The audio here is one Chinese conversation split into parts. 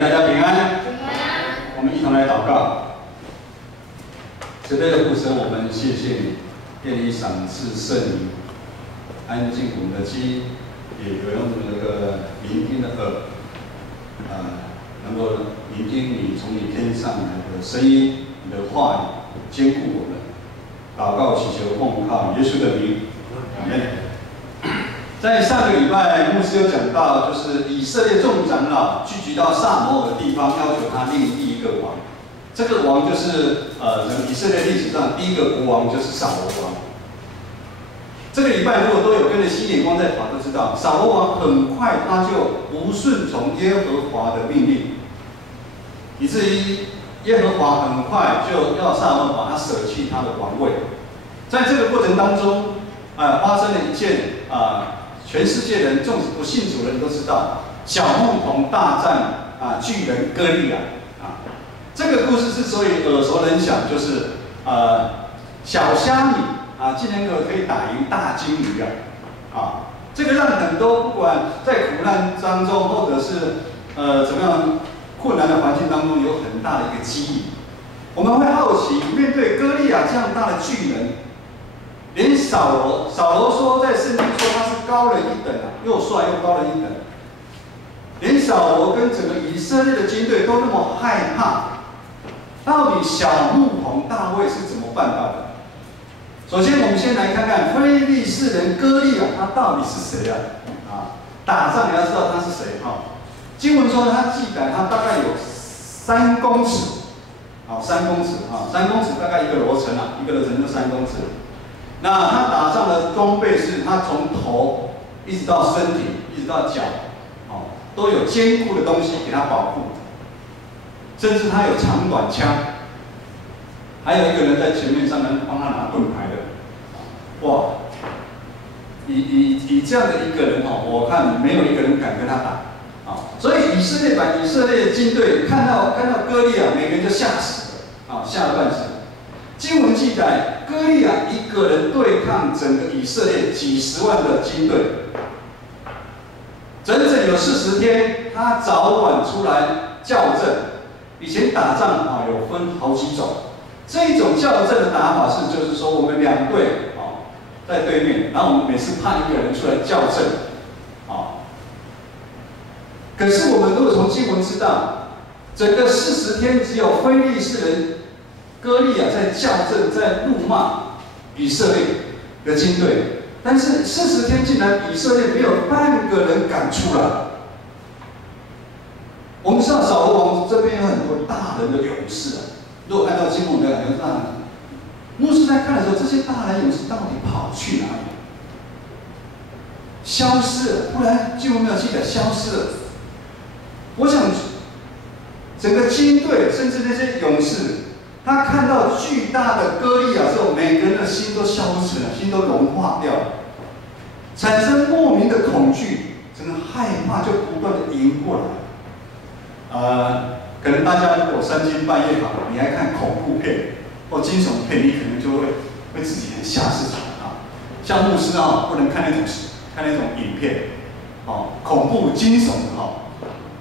大家平安。我们一同来祷告。慈悲的父神，我们谢谢你，愿你赏赐圣灵，安静我们的心，也有用那个聆听的耳，能够聆听你从你天上来的声音，你的话语坚固我们。祷告祈求奉靠耶稣的名，阿门。在上个礼拜，牧师有讲到，就是以色列众长老聚集到撒摩尔的地方，要求他立一个王。这个王就是以色列历史上第一个国王，就是扫罗王。这个礼拜如果都有跟着新眼光在跑，都知道扫罗王很快他就不顺从耶和华的命令，以至于耶和华很快就要撒母耳把他舍弃他的王位。在这个过程当中，发生了一件全世界人，纵使不信主的人都知道，小牧童大战巨人歌利亚这个故事之所以耳熟能详，就是小虾米竟然可以打赢大金鱼这个让很多不管在苦难当中，或者是怎么样困难的环境当中，有很大的一个激励。我们会好奇，面对歌利亚这样大的巨人，连扫罗说在圣经说他是高人一等又帅又高人一等，连扫罗跟整个以色列的军队都那么害怕，到底小牧童大卫是怎么办到的？首先，我们先来看看非利士人歌利亚，他到底是谁打仗你要知道他是谁经文说他记载他大概有3公尺，3公尺3公尺大概一个楼层一个楼层就3公尺。那他打仗的装备是，他从头一直到身体，一直到脚，都有坚固的东西给他保护，甚至他有长短枪，还有一个人在前面上面帮他拿盾牌的，哇！以这样的一个人我看没有一个人敢跟他打所以以色列军队看到歌利亚，每个人就吓死了吓得半死。经文记载，歌利亚一个人对抗整个以色列几十万的军队，整整有40天，他早晚出来校正。以前打仗有分好几种，这一种校正的打法是，就是说我们2队在对面，然后我们每次派一个人出来校正可是我们如果从经文知道，整个40天只有非利士人歌利亚在校正，在怒骂以色列的军队，但是40天竟然以色列没有半个人敢出来。我们知道扫罗王这边有很多大人的勇士如果按照经文的牧师在看的时候，这些大人勇士到底跑去哪里？消失了，不然经文没有记载消失了。我想，整个军队甚至那些勇士，他看到巨大的歌利亚之后，每个人的心都消失了，心都融化掉了，产生莫名的恐惧，整个害怕就不断的迎过来。可能大家如果3更半夜你还看恐怖片或惊悚片，你可能就会自己很吓自己像牧师不能看那种影片恐怖惊悚的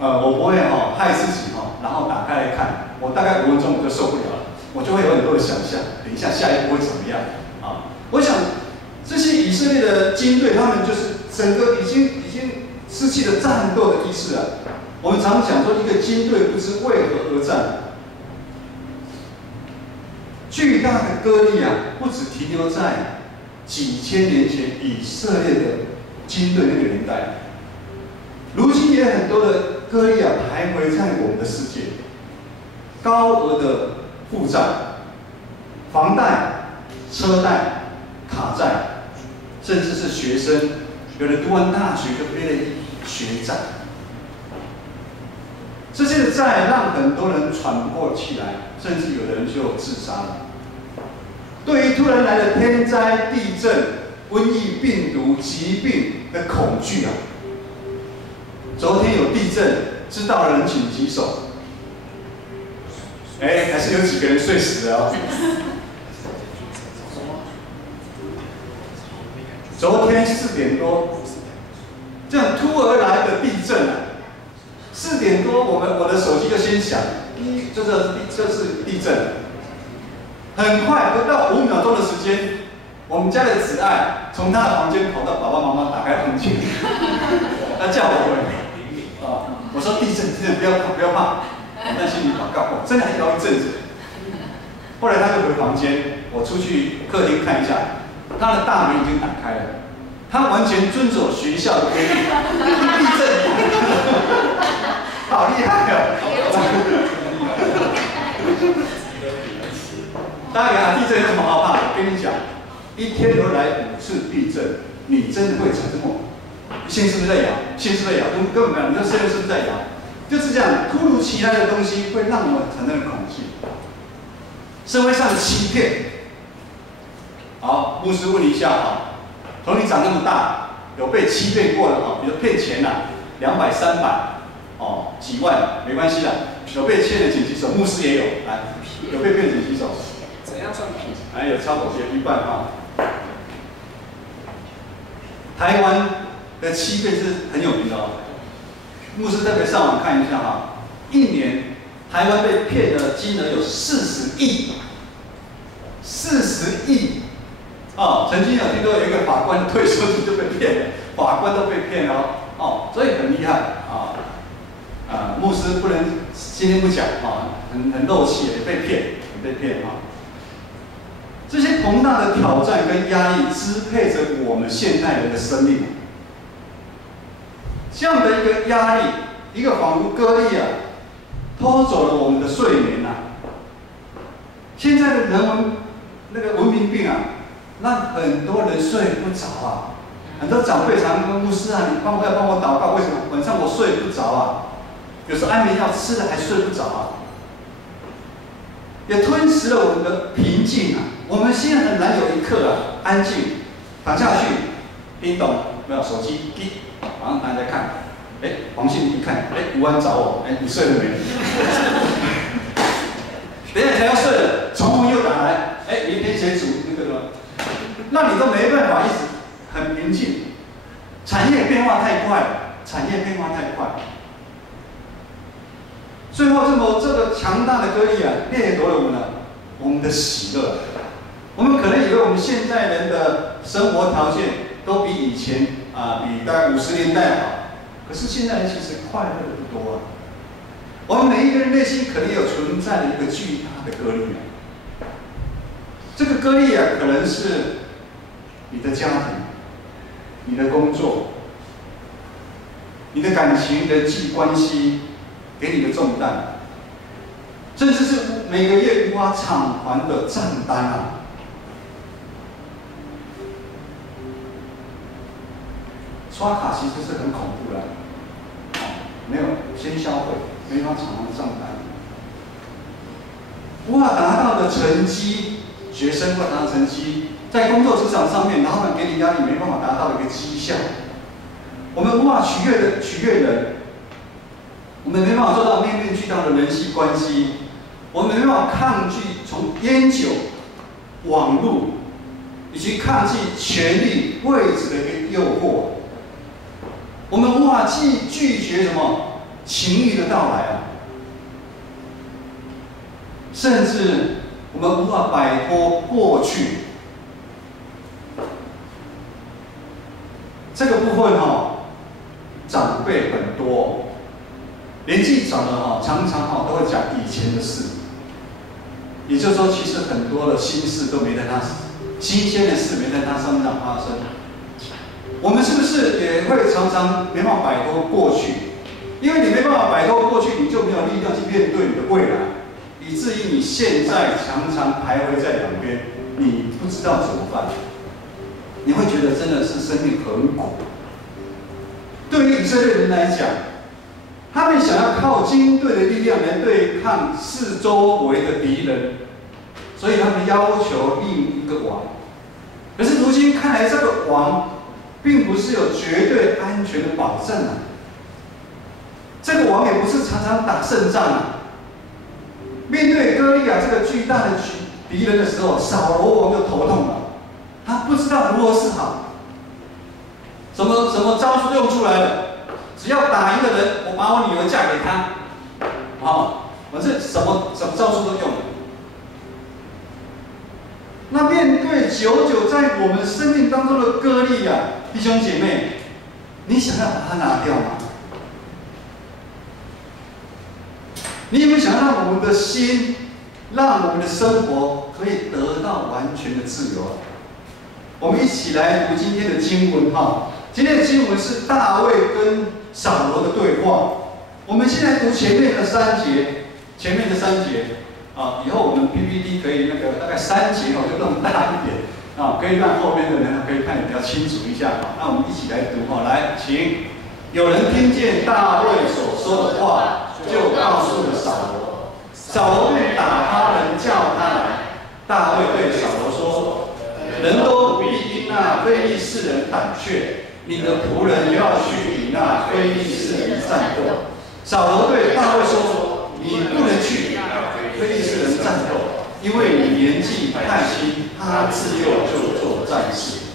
我不会害自己然后打开来看，我大概5分钟我就受不了了，我就会有很多的想象，等一下下一步会怎么样我想这些以色列的军队，他们就是整个已经失去了战斗的意识了。我们常讲说，一个军队不知为何而战。巨大的歌利亚不只停留在几千年前以色列的军队那个年代，如今也很多的歌利亚徘徊在我们的世界，高额的负债、房贷、车贷、卡债，甚至是学生，有人读完大学就背了一笔学债。这些的债让很多人喘不过气来，甚至有的人就自杀了。对于突然来的天灾、地震、瘟疫、病毒、疾病的恐惧昨天有地震，知道的人请举手。还是有几个人睡死了昨天4点多，这样突而来的地震4点多，我的手机就先响，就是地震，很快不到5秒钟的时间，我们家的子爱从他的房间跑到爸爸妈妈打开房间，他叫我回，我说地震，不要怕，我在心里祷告，真的还摇一阵子。后来他就回房间，我出去客厅看一下，他的大门已经打开了，他完全遵守学校的规定，地震，好厉害哦！大家讲地震有什么好怕的？我跟你讲，一天都来5次地震，你真的会产生梦？心是不是在摇？心是不是在摇？根本没有，你的身体是不是在摇？就是这样，突如其来的东西会让我们产生恐惧。社会上的欺骗，好，牧师问你一下啊，从你长那么大，有被欺骗过的啊？比如骗钱啦，200、300，几万没关系啦。有被骗的请举手，牧师也有，来，有被骗请举手。怎样算骗？还有超过一半啊。台湾的欺骗是很有名的哦，牧师特别上网看一下哈，一年台湾被骗的金额有40亿，40亿，曾经有听说有一个法官退休金就被骗了，法官都被骗了所以很厉害牧师不能今天不讲很漏气，也被骗这些庞大的挑战跟压力支配着我们现代人的生命。这样的一个压力，一个仿佛歌利偷走了我们的睡眠现在的文明病让很多人睡不着很多长辈常跟牧师你帮我祷告，为什么晚上我睡不着有时候安眠药吃了还睡不着也吞噬了我们的平静我们现在很难有一刻安静躺下去，叮咚，没有手机，滴，马上大家在看，黄信一看，吴安找我，你睡了没？等一下才要睡了，重复又打来，明天写组那个什么，那你都没办法一直很平静。产业变化太快了，最后这个强大的歌利掠夺了我们的喜乐。我们可能以为我们现在人的生活条件都比以前比大概50年代好，可是现在人其实快乐的不多我们每一个人内心可能有存在的一个巨大的歌利这个歌利可能是你的家庭、你的工作、你的感情、人际关系给你的重担，甚至是每个月无法偿还的账单刷卡其实是很恐怖的没有先消费，没法偿还账单，无法达到的成绩，学生无法达到成绩，在工作职场上面，老板给你压力，没办法达到的一个绩效，我们无法取悦人，我们没办法做到面面俱到的人际关系，我们没办法抗拒从烟酒、网络以及抗拒权力、位置的一个诱惑。我们无法拒绝什么情欲的到来甚至我们无法摆脱过去。这个部分长辈很多，年纪长了常常都会讲以前的事，也就是说，其实很多的新事都没在他新鲜的事没在他身上发生。我们是不是也会常常没办法摆脱过去？因为你没办法摆脱过去，你就没有力量去面对你的未来，以至于你现在常常徘徊在两边，你不知道怎么办，你会觉得真的是生命很苦。对于以色列人来讲，他们想要靠军队的力量来对抗四周围的敌人，所以他们要求立一个王。可是如今看来，这个王并不是有绝对安全的保证这个王也不是常常打胜仗面对歌利亚这个巨大的敌人的时候，扫罗王就头痛了，他不知道如何是好。什么招数用出来了？只要打赢的人，我把我女儿嫁给他。反正什么招数都用。那面对久久在我们生命当中的割裂啊，弟兄姐妹，你想要把它拿掉吗？你有没有想要让我们的心，让我们的生活可以得到完全的自由啊？我们一起来读今天的经文哈。今天的经文是大卫跟扫罗的对话。我们先来读前面的3节，以后我们 PPT 可以大概3节就弄大一点可以让后面的人可以看得比较清楚一下那我们一起来读来，请。有人听见大卫所说的话，就告诉了扫罗。扫罗便打发人叫他来。大卫对扫罗说：“人都必因那非利士人胆怯，你的仆人要去与那非利士人战斗。”扫罗对大卫说：“你不能去与非利士人战斗，因为你年纪太轻，他自幼就做战士。”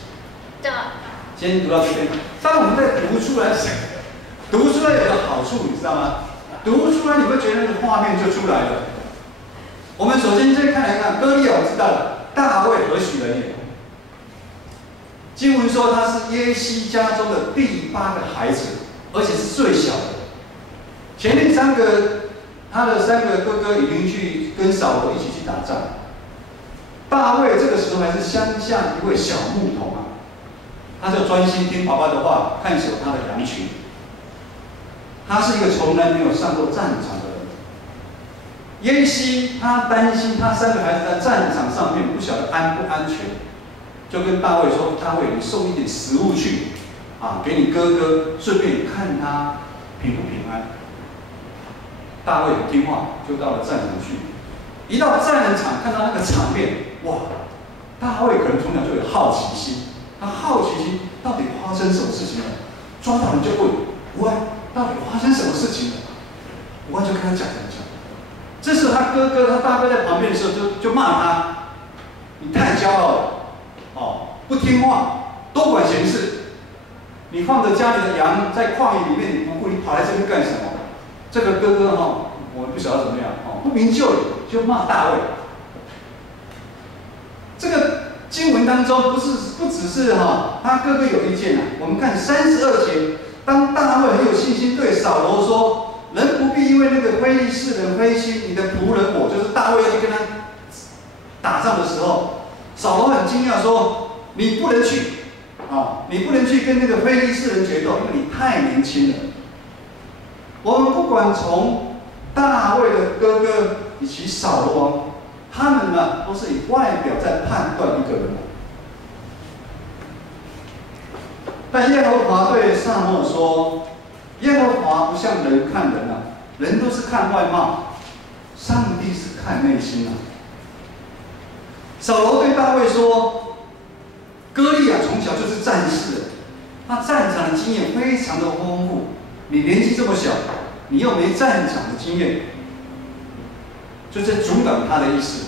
先读到这边。当我们在读出来有个好处，你知道吗？读出来你会觉得那个画面就出来了。我们首先先看歌利亚，我知道了，大卫何许人也？经文说他是耶西家中的第8个孩子，而且是最小的。前面他的3个哥哥已经去跟扫罗一起去打仗。大卫这个时候还是乡下一位小牧童他就专心听爸爸的话，看守他的羊群。他是一个从来没有上过战场的人。耶西他担心他3个孩子在战场上面不晓得安不安全，就跟大卫说：“大卫，你送一点食物去，给你哥哥，顺便看他平不平安。”大卫很听话，就到了战场去。一到战场，看到那个场面，哇！大卫可能从小就有好奇心，他好奇心到底发生什么事情了？抓到人就问吴安，到底发生什么事情了？吴安就跟他讲。这时候他大哥在旁边的时候就骂他：“你太骄傲了，不听话，多管闲事。你放着家里的羊在旷野里面，你不顾，你跑来这边干什么？”这个哥哥我不晓得怎么样不明就里，就骂大卫。这个经文当中不只是他哥哥有意见我们看32节，当大卫很有信心对扫罗说：“人不必因为那个非利士人灰心，你的仆人我，就是大卫要去跟他打仗的时候，扫罗很惊讶说：你不能去你不能去跟那个非利士人决斗，因为你太年轻了。”我们不管从大卫的哥哥以及扫罗王，他们都是以外表在判断一个人。但耶和华对撒母耳说：“耶和华不像人看人人都是看外貌，上帝是看内心扫罗对大卫说：“歌利亚从小就是战士，他战场的经验非常的丰富。你年纪这么小，你又没战场的经验，就在阻挡他的意思。”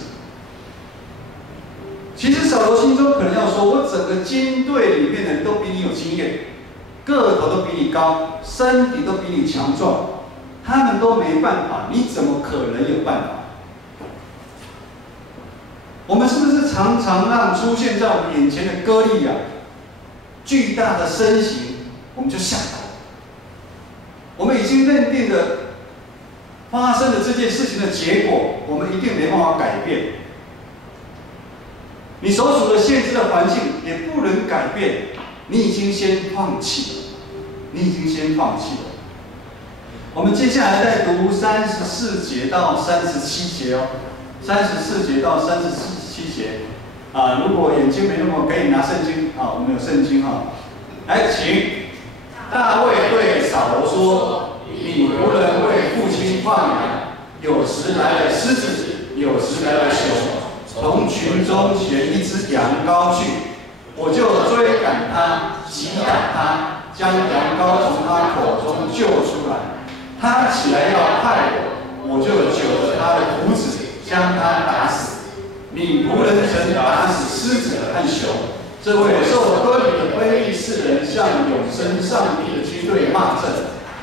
其实扫罗心中可能要说：“我整个军队里面的人都比你有经验，个头都比你高，身体都比你强壮，他们都没办法，你怎么可能有办法？”我们是不是常常让出现在我们眼前的歌利亚巨大的身形，我们就吓到？我们已经认定了发生的这件事情的结果，我们一定没办法改变。你所处的限制的环境也不能改变，你已经先放弃了。我们接下来再读34节到37节34节到37节如果眼睛没那么，可以拿圣经我们有圣经来，请。大卫对扫罗说：“你仆人为父亲放羊，有时来了狮子，有时来了熊，从群中选一只羊羔去，我就追赶他，击打他，将羊羔从他口中救出来。他起来要害我，我就揪着他的胡子，将他打死。你仆人曾打死狮子和熊。”这位受割礼的非利士人向永生上帝的军队骂阵，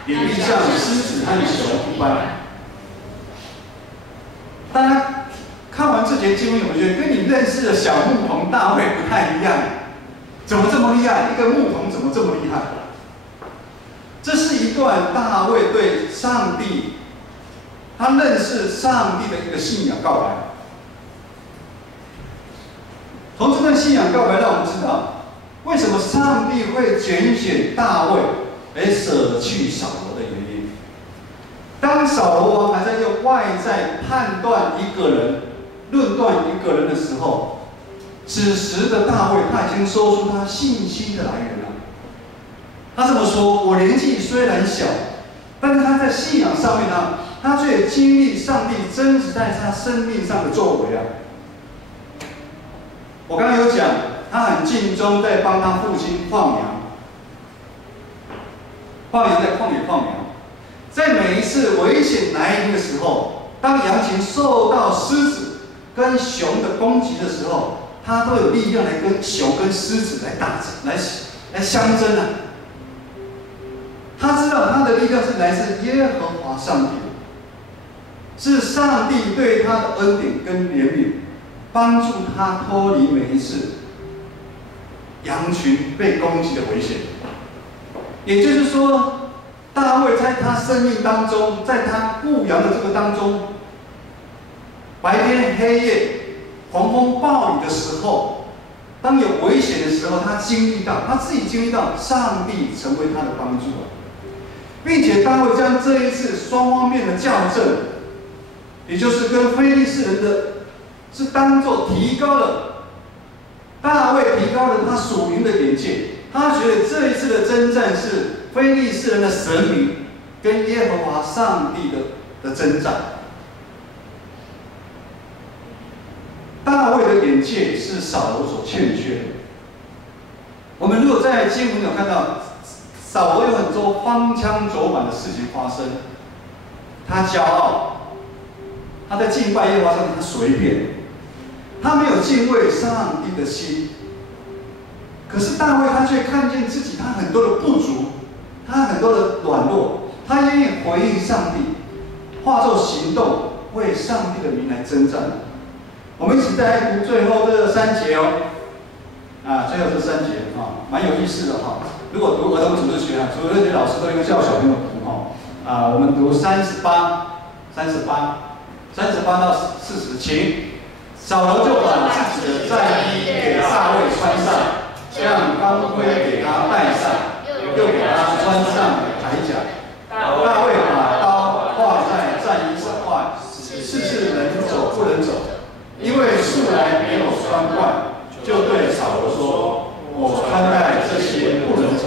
也必像狮子和熊一般。大家看完这节经文，我觉得跟你认识的小牧童大卫不太一样，怎么这么厉害？一个牧童怎么这么厉害？这是一段大卫对上帝，他认识上帝的一个信仰告白。从这段信仰告白，让我们知道为什么上帝会拣选大卫而舍去扫罗的原因。当扫罗王还在用外在判断一个人、论断一个人的时候，此时的大卫他已经说出他信心的来源了。他这么说：“我年纪虽然小，但是他在信仰上面呢，他却经历上帝真实在他生命上的作为啊。”我刚刚有讲，他很尽忠在帮他父亲放羊，在旷野放羊。在每一次危险来临的时候，当羊群受到狮子跟熊的攻击的时候，他都有力量来跟熊跟狮子来相争啊。他知道他的力量是来自耶和华上帝，是上帝对他的恩典跟怜悯，帮助他脱离每一次羊群被攻击的危险。也就是说，大卫在他生命当中，在他牧羊的这个当中，白天黑夜、狂风暴雨的时候，当有危险的时候，他自己经历到上帝成为他的帮助，并且大卫将这一次双方面的校正，也就是跟非利士人的，是当作提高了大卫提高了他属灵的眼界。他觉得这一次的征战是非利士人的神明跟耶和华上帝的征战。大卫的眼界是扫罗所欠缺的。我们如果在经文有看到，扫罗有很多荒腔走板的事情发生，他骄傲，他在敬拜耶和华上帝，他随便，他没有敬畏上帝的心。可是大卫他却看见自己他很多的不足，他很多的软弱，他愿意回应上帝，化作行动，为上帝的名来征战。我们一起再来读最后这3节哦，最后这3节蛮有意思的哈。如果读儿童组织学组织学老师都应该叫小朋友读我们读38到40，请。扫罗就把自己的战衣给大卫穿上，将钢盔给他戴上，又给他穿上铠甲。大卫把刀挂在战衣上外，试试能走不能走，因为素来没有穿惯，就对扫罗说：“我穿戴这些不能走，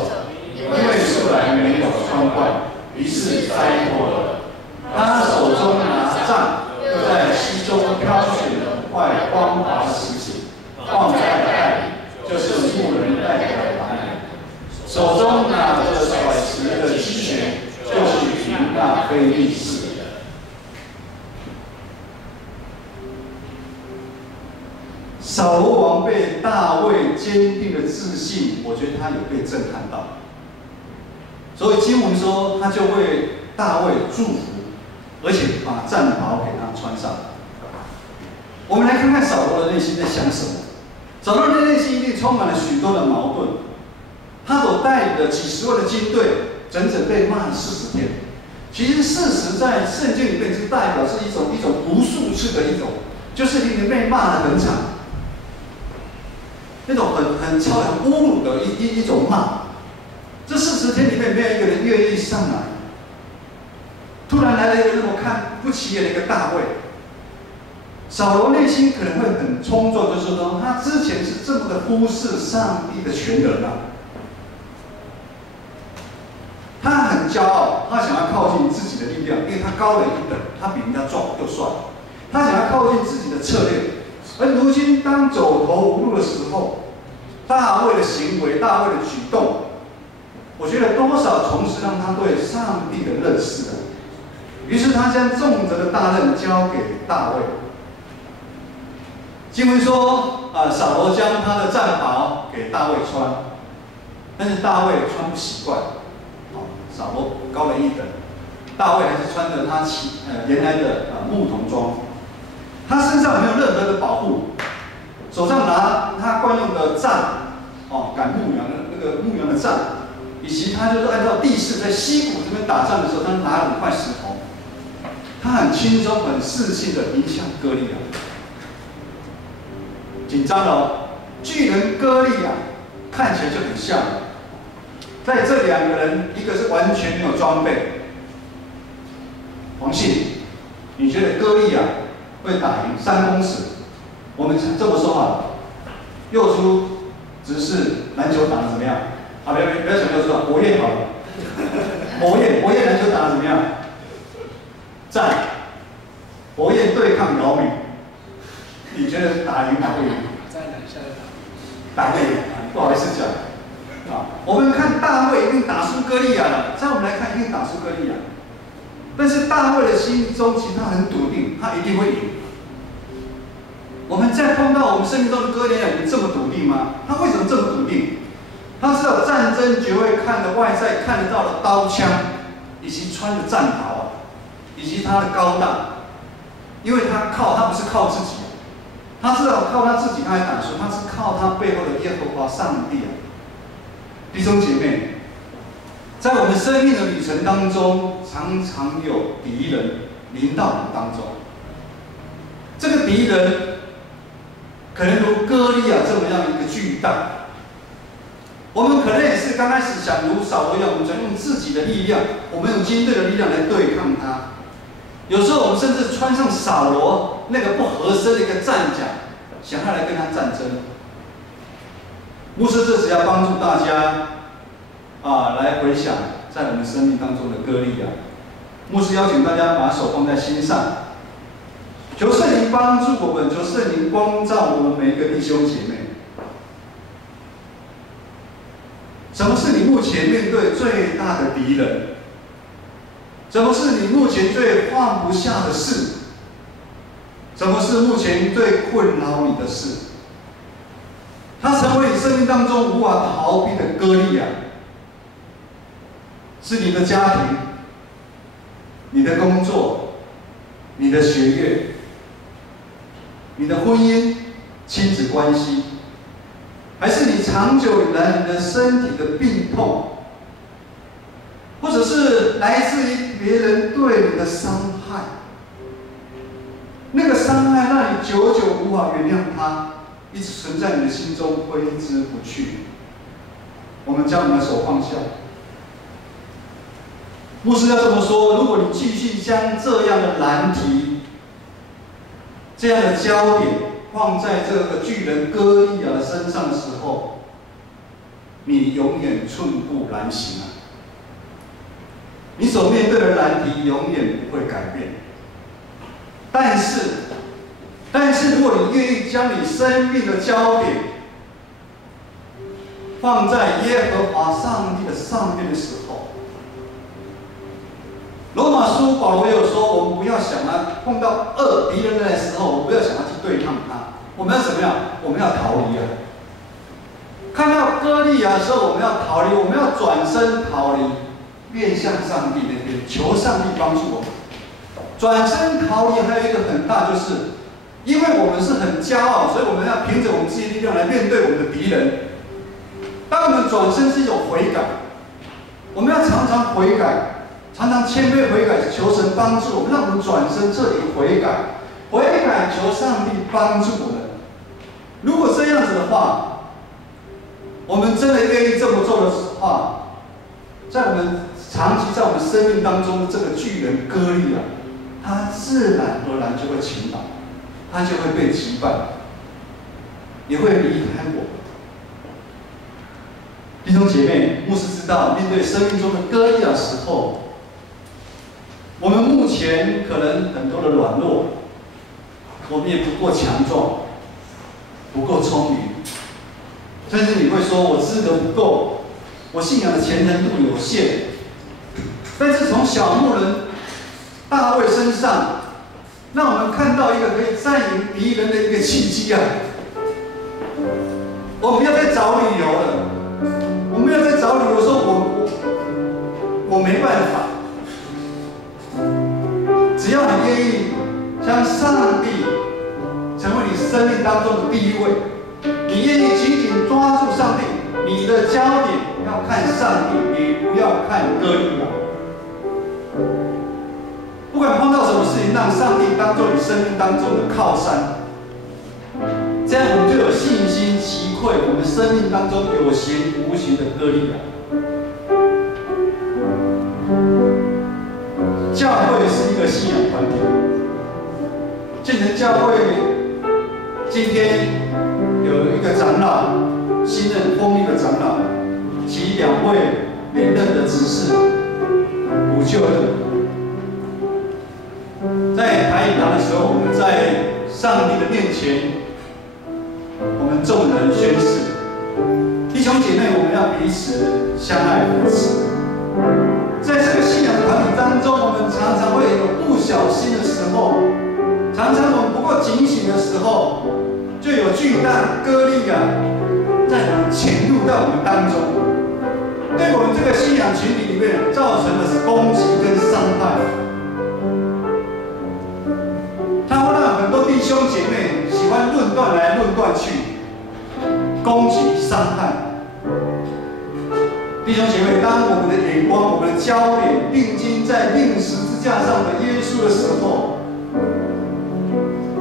因为素来没有穿惯。”于是摘脱了。他手中拿杖，又在溪中挑选了5块光滑的石子，放在袋里，就是牧人带的篮子。手中拿着甩石的机旋，就去迎那非利士人。扫罗王被大卫坚定的自信，我觉得他有被震撼到。所以经文说，他就为大卫祝福，而且把战袍给他穿上。我们来看看扫罗的内心在想什么。扫罗的内心一定充满了许多的矛盾。他所带领的几十万的军队，整整被骂了40天。其实事实在圣经里面是代表是一种无数次的一种，就是你被骂得很惨，那种很侮辱的一种骂。这40天里面没有一个人愿意上来。突然来了一个那么看不起眼的一个大卫，扫罗内心可能会很冲撞，就是说他之前是这么的忽视上帝的全能他很骄傲，他想要靠近自己的力量，因为他高人一等，他比人家壮又帅，他想要靠近自己的策略。而如今当走投无路的时候，大卫的行为、大卫的举动，我觉得多少同时让他对上帝的认识于是他将重责的大任交给大卫。经文说，扫罗将他的战袍给大卫穿，但是大卫穿不习惯。扫罗高了一等。大卫还是穿着他原来的牧童装，他身上没有任何的保护，手上拿他惯用的杖，赶牧羊的那个牧羊的杖，以及他就是按照地势在溪谷这边打仗的时候，他拿了5块石头，他很轻松、很自信的迎向歌利亚。紧张了哦，巨人歌利亚看起来就很像，在这2个人，一个是完全没有装备。黄信，你觉得歌利亚会打赢3公尺？我们这么说好了，右出直视篮球打得怎么样？好，不要想右出啊，博彦好了，博彦篮球打得怎么样？赞，博彦对抗姚明，你觉得打赢哪会赢？再打一下就打。打会赢，不好意思讲我们看大卫一定打输歌利亚了，在我们来看一定打输歌利亚。但是大卫的心中，其实他很笃定，他一定会赢。我们在碰到我们生命中的歌利亚，有这么笃定吗？他为什么这么笃定？他知道战争绝会看的外在看得到的刀枪，以及穿的战袍以及他的高大，因为他不是靠自己，他知道靠他自己他还打输，他是靠他背后的耶和华上帝弟兄姐妹。在我们生命的旅程当中，常常有敌人临到我们当中。这个敌人可能如歌利亚这么样一个巨大，我们可能也是刚开始想如扫罗一样，我们想用自己的力量，我们用军队的力量来对抗他。有时候我们甚至穿上扫罗那个不合身的一个战甲，想要来跟他战争。牧师这时要帮助大家来回想在我们生命当中的歌利亚。牧师邀请大家把手放在心上，求圣灵帮助我们，求圣灵光照我们每一个弟兄姐妹。什么是你目前面对最大的敌人？什么是你目前最放不下的事？什么是目前最困扰你的事？它成为你生命当中无法逃避的歌利亚。是你的家庭、你的工作、你的学业、你的婚姻、亲子关系，还是你长久以来你的身体的病痛，或者是来自于别人对你的伤害？那个伤害让你久久无法原谅它，一直存在你的心中，挥之不去。我们将我们的手放下。牧师要这么说：如果你继续将这样的难题、这样的焦点放在这个巨人歌利亚的身上的时候，你永远寸步难行你所面对的难题永远不会改变。但是，如果你愿意将你生命的焦点放在耶和华上帝的上面的时候，罗马书保罗有说，我们不要想碰到敌人的时候，我们不要想要去对抗他，我们要怎么样？我们要逃离看到歌利亚的时候，我们要逃离，我们要转身逃离，面向上帝那边，求上帝帮助我们。转身逃离还有一个很大，就是因为我们是很骄傲，所以我们要凭着我们自己的力量来面对我们的敌人。当我们转身是一种悔改，我们要常常悔改，常常谦卑悔改，求神帮助我们，让我们转身彻底悔改，求上帝帮助我们。如果这样子的话，我们真的愿意这么做的话，在我们长期在我们生命当中的这个巨人歌利亚，他自然而然就会倾倒，他就会被击败，也会离开我们。弟兄姐妹，牧师知道，面对生命中的歌利亚时候，我们目前可能很多的软弱，我们也不够强壮，不够聪明，甚至你会说我资格不够，我信仰的虔诚度有限。但是从小牧人大卫身上，让我们看到一个可以战赢敌人的一个契机我们不要再找理由了，我们要再找理由说我我没办法。只要你愿意将上帝成为你生命当中的第一位，你愿意紧紧抓住上帝，你的焦点要看上帝，你不要看歌利亚。不管碰到什么事情，让上帝当做你生命当中的靠山，这样我们就有信心击溃我们生命当中有形无形的歌利亚。教会是一个信仰团体，建成教会今天有一个长老，新任丰裕的长老，及2位连任的执事补救任。在台语堂的时候，我们在上帝的面前，我们众人宣誓，弟兄姐妹，我们要彼此相爱扶持。在这个信仰团体当中，我们常常会有不小心的时候，常常我们不够警醒的时候，就有巨大歌利亚在潜入到我们当中，对我们这个信仰群体里面造成的是攻击跟伤害。它会让很多弟兄姐妹喜欢论断来论断去，攻击伤害。弟兄姐妹，当我们的眼光、我们的焦点定睛在钉十字架上的耶稣的时候，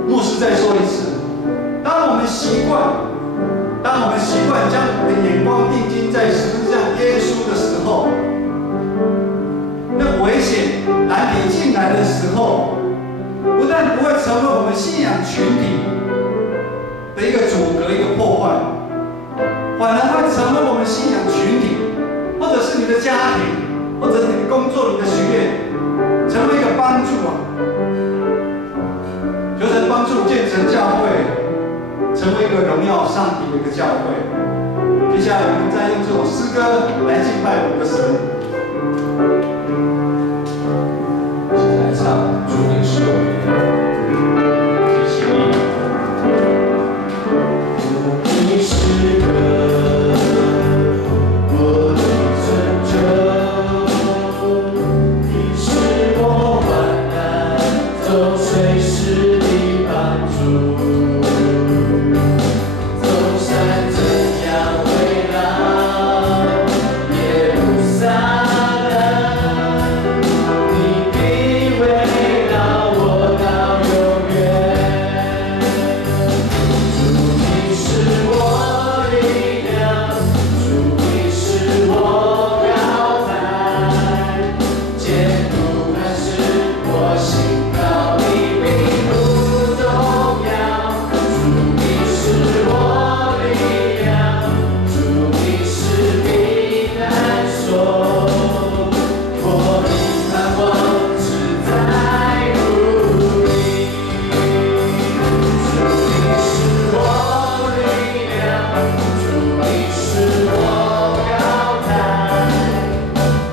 牧师再说一次，当我们习惯将我们的眼光定睛在十字架耶稣的时候，那危险难敌进来的时候，不但不会成为我们信仰群体的一个阻隔、一个破坏，反而会成为我们信仰群体，或者是你的家庭，或者是你的工作、你的学业，成为一个帮助啊！求神帮助建成教会，成为一个荣耀上帝的一个教会。接下来我们再用这首诗歌来敬拜我们的神。一起来唱《主你是我的提醒你》。你是我的拯救，你是我患难中随时的帮助。纵山怎样围绕耶路撒冷，你必围绕我到永远。主你是我力量，主你是我高台，坚固磐石我心高你并不动摇。主你是我力量，主你是避难所，我的盼望只在乎你。主你是我力量，主你是我高台，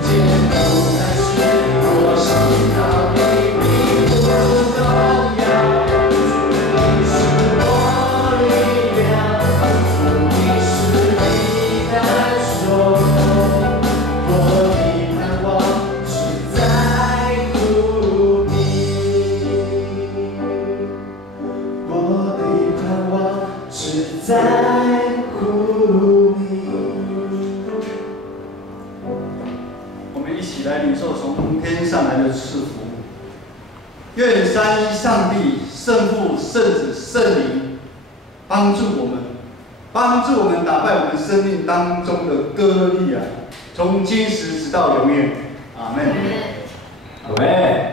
坚固磐石我心靠你并不动摇。主你是我力量，主你是避难所，我的盼望只在乎你，我的盼望只在乎你。我们一起来领受从天上来的赐福。愿三一上帝、圣父、圣子、圣灵帮助我们打败我们生命当中的歌利亚，从今时直到永远。阿门。阿门。